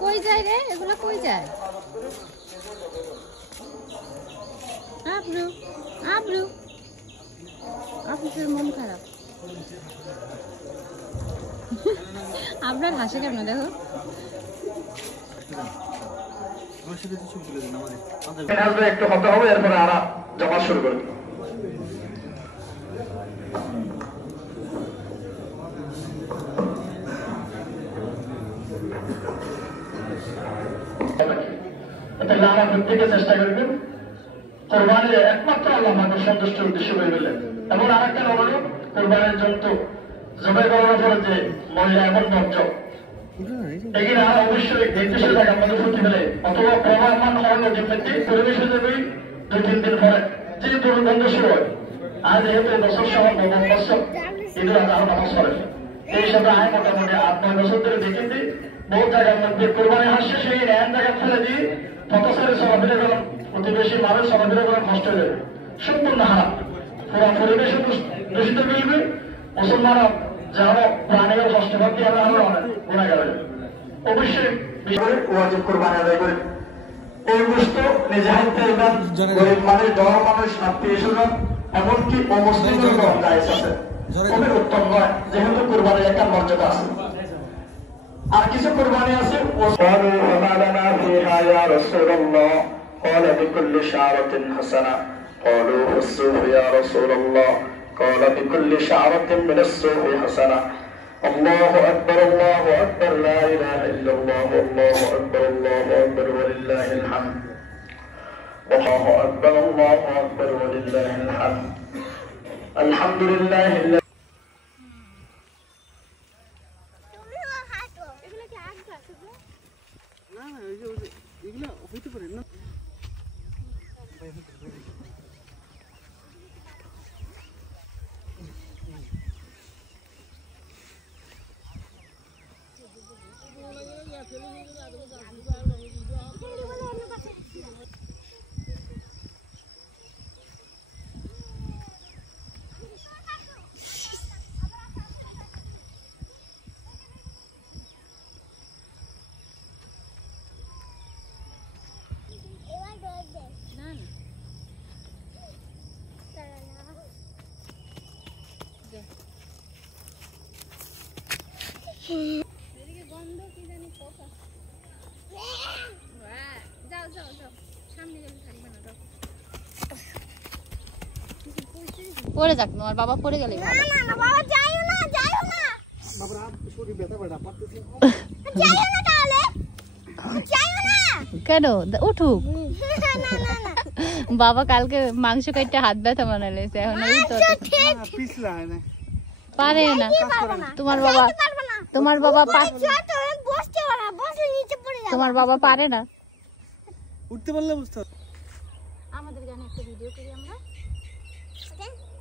কই যায় রে এগুলো কই যায় আব্রু আব্রু আপনার মন খারাপ আপনার হাসি কেন দেখো একটু হতে হবে এরপরে আরা জমা শুরু করবে তাহলে আমরা প্রত্যেকে চেষ্টা করবেন কোরবানির একমাত্র আল্লাহ মানুষ সন্তুষ্টির উদ্দেশ্য করে দিলেন এবং আরেকটা হলো কোরবানির জন্তু জবাই করার পরে যে মহিলা এমন বর্জ্য এগুলো অবশ্যই নির্দিষ্ট জায়গার মধ্যে ফুটে ফেলে অথবা প্রমাণ হওয়ার জন্যে পরিবেশ হয়ে যাবে 2-3 দিন পরে যে দুর্গন্ধ শুরু হয় আর যেহেতু বছর সহ নবম বছর ঈদুল আজহা নামাজ পড়ে এই সাথে আয় মোটামুটি 8-9 বছর ধরে দেখেছি বহু জায়গার মধ্যে কোরবানি হাসছে সেই এক জায়গা ফেলে দিয়ে পথসারে চলাফেরা করেন প্রতিবেশী মানুষ চলাফেরা করেন নষ্ট হয়ে যাবে সম্পূর্ণ হারাম পুরো পরিবেশ দূষিত মিলবে মুসলমানরা যারা প্রাণীর হস্তভাগ্য হবে আরো গুণা গেল অবশ্যই ওয়াজিব কোরবানি আদায় করে এই গোশত নিজে হাতে গরিব মানুষ বড় মানুষ আত্মীয় স্বজন এমনকি অমুসলিমদের গ্রহণ জায়েজ আছে খুবই উত্তম নয় যেহেতু কোরবানির একটা মর্যাদা আছে আর কিছু কোরবানি আছে قالوا وما لنا فيها يا رسول الله قال بكل شعرة حسنة قالوا الصوف يا رسول الله قال بكل شعرة من الصوف حسنة الله أكبر لا إله إلا الله الله أكبر ولله الحمد الله أكبر ولله الحمد الحمد لله الذي পড়ে যাক তোমার বাবা পড়ে গেলে না না না বাবা যাইও না বাবা শরীর ব্যথা ব্যথা পারতেছি যাইও না তাহলে যাইও না কেন উঠুক না না না বাবা কালকে মাংস কাটতে হাত ব্যথা বানাইছে এখন পিছলা না পারে না তোমার বাবা বসতে পারে বসে নিচে পড়ে যাবে তোমার বাবা পারে না উঠতে পারলে বুঝতে আমাদের গানে একটা ভিডিও করি আমরা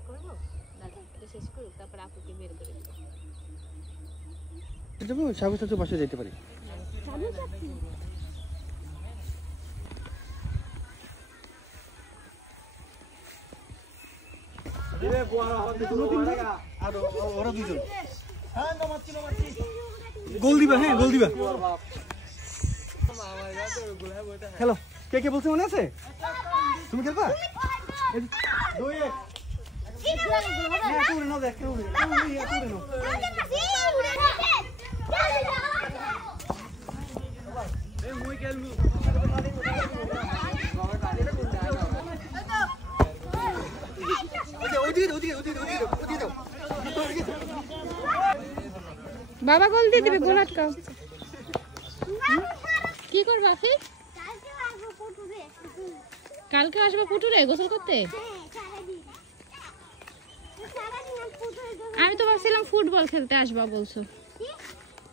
করব দাদা এটা শেষ করি তারপর আপুকে বের করে দেব এটা বল সাবু সাথে বাসা যেতে পারি সাবু সাথে দিলে গোয়া হতে আর ওরা দুজন হ্যাঁ নামাচ্ছি গোল দিবা হ্যাঁ গোল দিবা হ্যালো কে বলছো মনে আছে তুমি খেলবা 2-1 বাবা গোল দিয়ে দিবে গোল আটকাও কি করবা ফির কালকে আসবো পুটুরে গোসল করতে আমি তো ভাবছিলাম ফুটবল খেলতে আসবা বলছো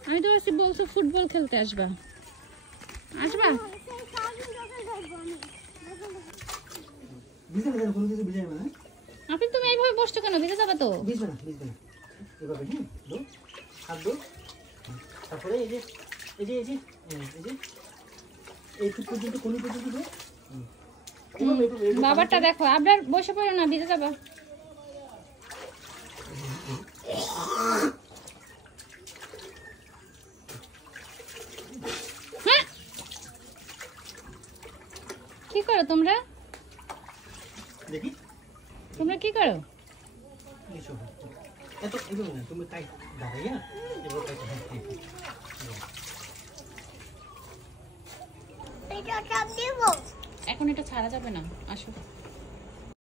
আমি তো বলছো ফুটবল খেলতে আসবা আপনি তুমি এইভাবে বসছো কেন ভিজে যাবা তো তারপরে এই যে বাবারটা দেখো আপনার বসে পড়ো না ভিজে যাবা কি করো তোমরা? দেখি তোমরা কি করো? এসো এত এভাবে না, তুমি তাই দাঁড়াইয়া এবার তাই এখন এটা ছাড়া যাবে না, আসো।